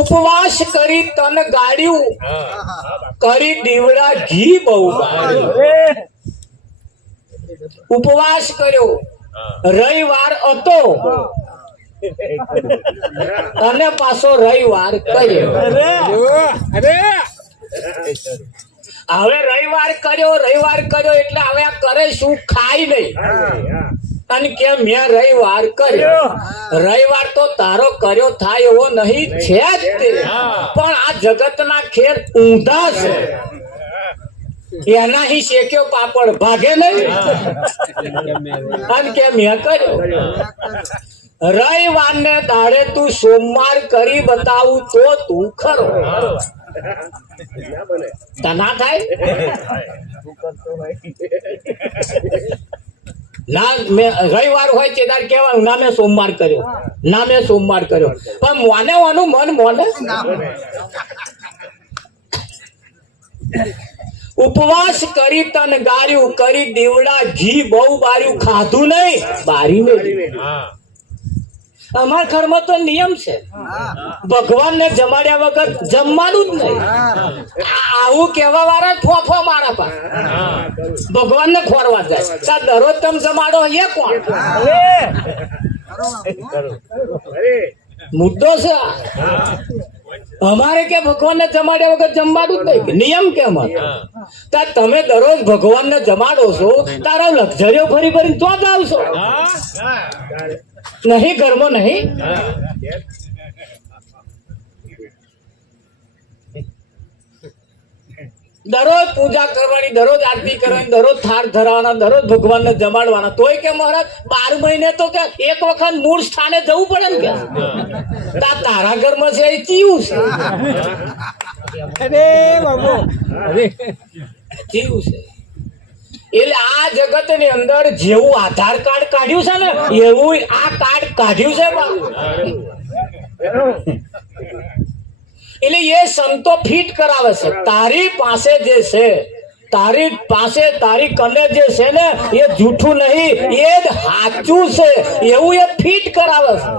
ઉપવાસ કરી તન ગાડ્યું, કરી દીવડા ઘી બહુ ગાળ્યું. ઉપવાસ કર્યો, રવિવાર હતો અને પાછો રવિવાર કર્યો. હવે રવિવાર કર્યો એટલે હવે આ કરે શું? ખાય નહીં. અને કે મેં રવિવાર કર્યો. રવિવાર તો તારો કર્યો થાય એવો નહીં છે જ તે, પણ આ જગતના ખેર ઊંધા છે. એના હી શેક્યો પાપડ ભાગે નહીં. અને કે મેં કર્યો. રવિવાર ને દાડે તું સોમવાર કરી બતાવું તો તું ખરો. ના થાય ના. મેં રવિવાર હોય તે દાડ કહેવાનું ના મેં સોમવાર કર્યો, ના મેં સોમવાર કર્યો. પણ મોને વાનું મન મોને. ઉપવાસ કરી તન ગાર્યું, કરી દીવડા ઘી બહુ બાર્યું. ખાધું નહીં, બારી નહીં. અમારા ઘરમાં તો નિયમ છે, ભગવાન ને જમાડ્યા વગર જમવાનું જ નહીં. આવું કેવા વાળા ફોફો મારા પા ભગવાન ને ખોરવા જાય. દરરોજ તમે જમાડો એ કોણ? મુદ્દો છે અમારે કે ભગવાન ને જમાડ્યા વગર જમવાનું જ નહીં. નિયમ કેમ? તમે દરરોજ ભગવાન ને જમાડો છો, તારા લક્ઝરીઓ ફરી ફરી તો જ આવશો નહીં? ઘરમાં નહીં. દરરોજ પૂજા કરવાની, દરરોજ આરતી કરવાની, દરરોજ થાળ ધરાવવાના, દરરોજ ભગવાન ને જમાડવાના. તોય કે મહારાજ 12 મહિને તો કે એક વખત મૂળ સ્થાને જવું પડે ને. કે તારા ઘરમાં છે એ ચીવું છે, ચીવું છે. એટલે આ જગત ની અંદર જેવું આધાર કાર્ડ કાઢ્યું છે ને એવું આ કાર્ડ કાઢ્યું છે. એટલે એ સંતો ફિટ કરાવે છે. તારી પાસે જે છે, તારી પાસે તારી કને જે છે ને એ જૂઠું નહીં, એ જ સાચું છે એવું એ ફિટ કરાવે છે.